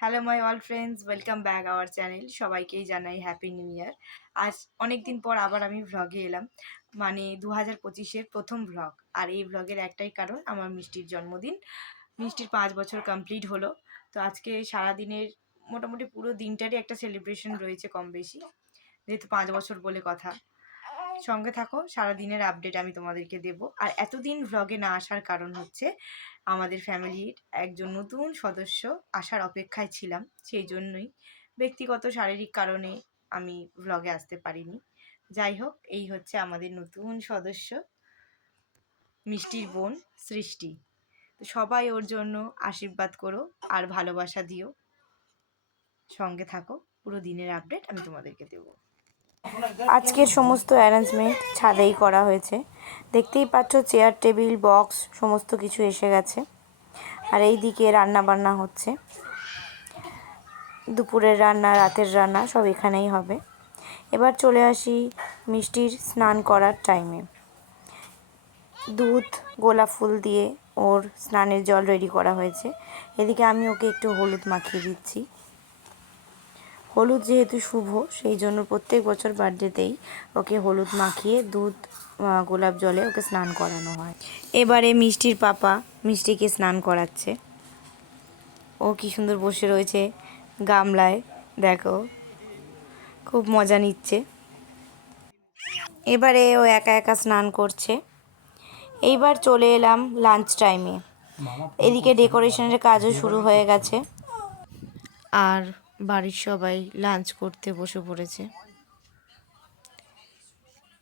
Hello my all friends, welcome back our channel. সবাইকেই জানাই happy new year. আজ অনেক দিন পর আবার আমি ভ্লগে এলাম, মানে 2025-এর প্রথম ভ্লগ। আর এই ভ্লগের একটাই কারণ, আমার মিষ্টির জন্মদিন। মিষ্টির 5 বছর কমপ্লিট হলো। তো আজকে সারাদিনের মোটামুটি পুরো দিনটারই একটা সেলিব্রেশন রয়েছে কম বেশি, যেহেতু 5 বছর বলে কথা। সঙ্গে থাকো, সারাদিনের আপডেট আমি তোমাদেরকে দেব। আর এতদিন ভ্লগে না আসার কারণ হচ্ছে আমাদের ফ্যামিলির একজন নতুন সদস্য আসার অপেক্ষায় ছিলাম, সেই জন্যই ব্যক্তিগত শারীরিক কারণে আমি ভ্লগে আসতে পারিনি। যাই হোক, এই হচ্ছে আমাদের নতুন সদস্য, মিষ্টির বোন সৃষ্টি। তো সবাই ওর জন্য আশীর্বাদ করো আর ভালোবাসা দিও। সঙ্গে থাকো, পুরো দিনের আপডেট আমি তোমাদেরকে দেবো। আজকের সমস্ত অ্যারেঞ্জমেন্ট ছাদেই করা হয়েছে। দেখতেই পাচ্ছ, চেয়ার টেবিল বক্স সমস্ত কিছু এসে গেছে। আর এই দিকে রান্না বান্না হচ্ছে, দুপুরের রান্না রাতের রান্না সব এখানেই হবে। এবার চলে আসি মিষ্টির স্নান করার টাইমে। দুধ গোলাপ ফুল দিয়ে ওর স্নানের জল রেডি করা হয়েছে। এদিকে আমি ওকে একটু হলুদ মাখিয়ে দিচ্ছি। হলুদ যেহেতু শুভ, সেই জন্য প্রত্যেক বছর বার্থডেতেই ওকে হলুদ মাখিয়ে দুধ গোলাপ জলে ওকে স্নান করানো হয়। এবারে মিষ্টির পাপা মিষ্টিকে স্নান করাচ্ছে। ও কি সুন্দর বসে রয়েছে গামলায়, দেখো খুব মজা নিচ্ছে। এবারে ও একা একা স্নান করছে। এইবার চলে এলাম লাঞ্চ টাইমে। এদিকে ডেকোরেশনের কাজও শুরু হয়ে গেছে, আর বাড়ির সবাই লাঞ্চ করতে বসে পড়েছে।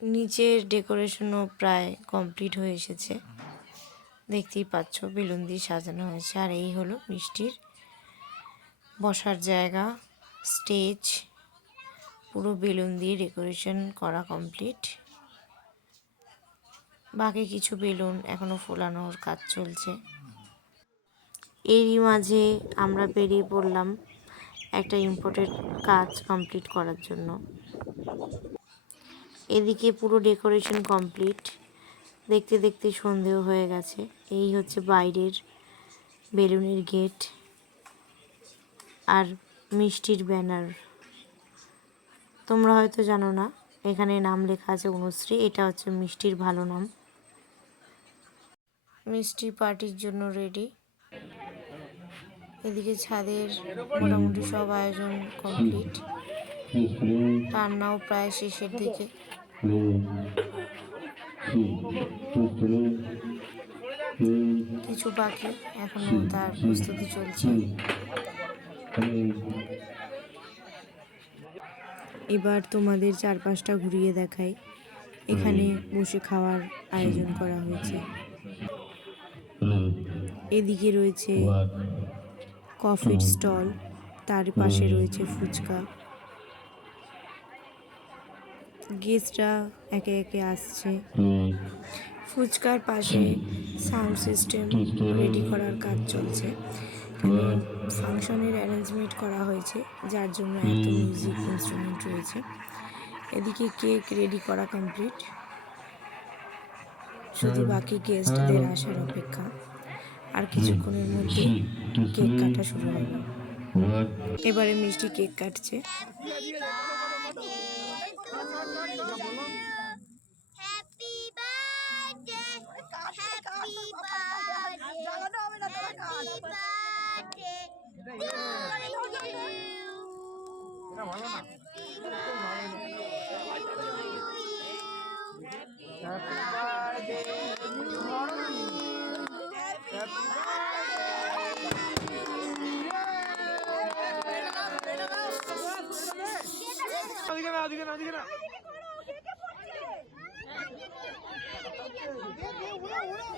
নিচের ডেকোরেশনও প্রায় কমপ্লিট হয়ে এসেছে, দেখতেই পাচ্ছ বেলুন দিয়ে সাজানো হয়েছে। আর এই হলো মিষ্টির বসার জায়গা, স্টেজ, পুরো বেলুন দিয়ে ডেকোরেশন করা কমপ্লিট। বাকি কিছু বেলুন এখনো ফোলানোর কাজ চলছে। এরই মাঝে আমরা বেরিয়ে পড়লাম একটা ইম্পর্টেন্ট কাজ কমপ্লিট করার জন্য। এদিকে পুরো ডেকোরেশন কমপ্লিট, দেখতে দেখতে সন্ধেও হয়ে গেছে। এই হচ্ছে বাইরের বেলুনের গেট আর মিষ্টির ব্যানার। তোমরা হয়তো জানো না, এখানে নাম লেখা আছে অনুশ্রী, এটা হচ্ছে মিষ্টির ভালো নাম। মিষ্টি পার্টির জন্য রেডি। এদিকে ছাদের মোটামুটি সব আয়োজন কমপ্লিট, রান্নাও প্রায় শেষের দিকে। কিছু বাকি, এখনো তার প্রস্তুতি চলছে। এবার তোমাদের চারপাশটা ঘুরিয়ে দেখাই। এখানে বসে খাওয়ার আয়োজন করা হয়েছে। এদিকে রয়েছে কফির স্টল, তার পাশে রয়েছে ফুচকা। গেস্টরা একে একে আসছে। ফুচকার পাশে সাউন্ড সিস্টেম রেডি করার কাজ চলছে। ফাংশনের অ্যারেঞ্জমেন্ট করা হয়েছে, যার জন্য এত মিউজিক ইনস্ট্রুমেন্ট রয়েছে। এদিকে কেক রেডি করা কমপ্লিট, শুধু বাকি গেস্টদের আসার অপেক্ষা। আর কিছুক্ষণের মধ্যে কেক কাটা শুরু হবে। এবারে মিষ্টি কেক কাটছে।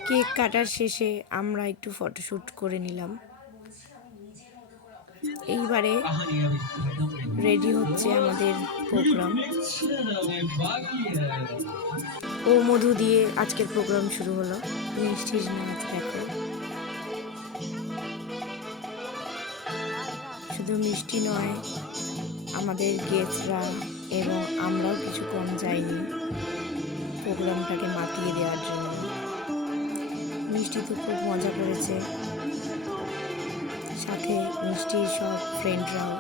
কেক কাটার শেষে আমরা একটু ফটোশ্যুট করে নিলাম। এইবারে রেডি হচ্ছে আমাদের প্রোগ্রাম। ও মধু দিয়ে আজকের প্রোগ্রাম শুরু হলো। মিষ্টির নাচ দেখো, শুধু মিষ্টি নয়, আমাদের গেস্টরা এবং আমরাও কিছু কম যাইনি প্রোগ্রামটাকে মাতিয়ে দেওয়ার জন্য। মিষ্টি তো খুব মজা করেছে, সাথে মিষ্টির সব ফ্রেন্ডরাও।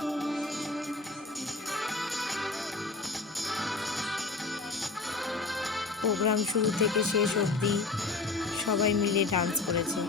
প্রোগ্রাম শুরু থেকে শেষ অবধি সবাই মিলে ডান্স করেছে।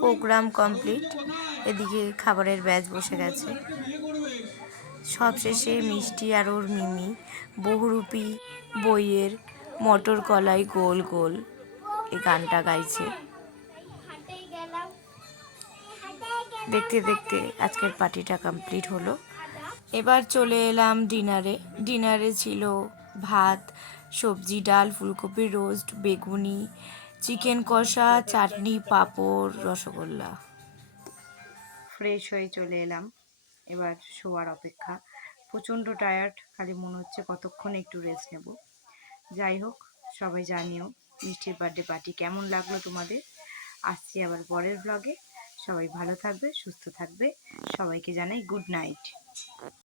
প্রোগ্রাম কমপ্লিট, এদিকে খাবারের ব্যাচ বসে গেছে। সবশেষে মিষ্টি আর ওর মিমি বহুরূপী বইয়ের মটর কলাই গোল গোল এই গানটা গাইছে। দেখতে দেখতে আজকের পার্টিটা কমপ্লিট হলো। এবার চলে এলাম ডিনারে। ডিনারে ছিল ভাত, সবজি, ডাল, ফুলকপির রোস্ট, বেগুনি, চিকেন কষা, চাটনি, পাঁপড়, রসগোল্লা। ফ্রেশ হয়ে চলে এলাম, এবার শোয়ার অপেক্ষা। প্রচণ্ড টায়ার্ড, খালি মনে হচ্ছে কতক্ষণ একটু রেস্ট নেব। যাই হোক, সবাই জানিও মিষ্টির বার্থডে পার্টি কেমন লাগলো তোমাদের। আসছি আবার পরের ব্লগে। সবাই ভালো থাকবে, সুস্থ থাকবে। সবাইকে জানাই গুড নাইট।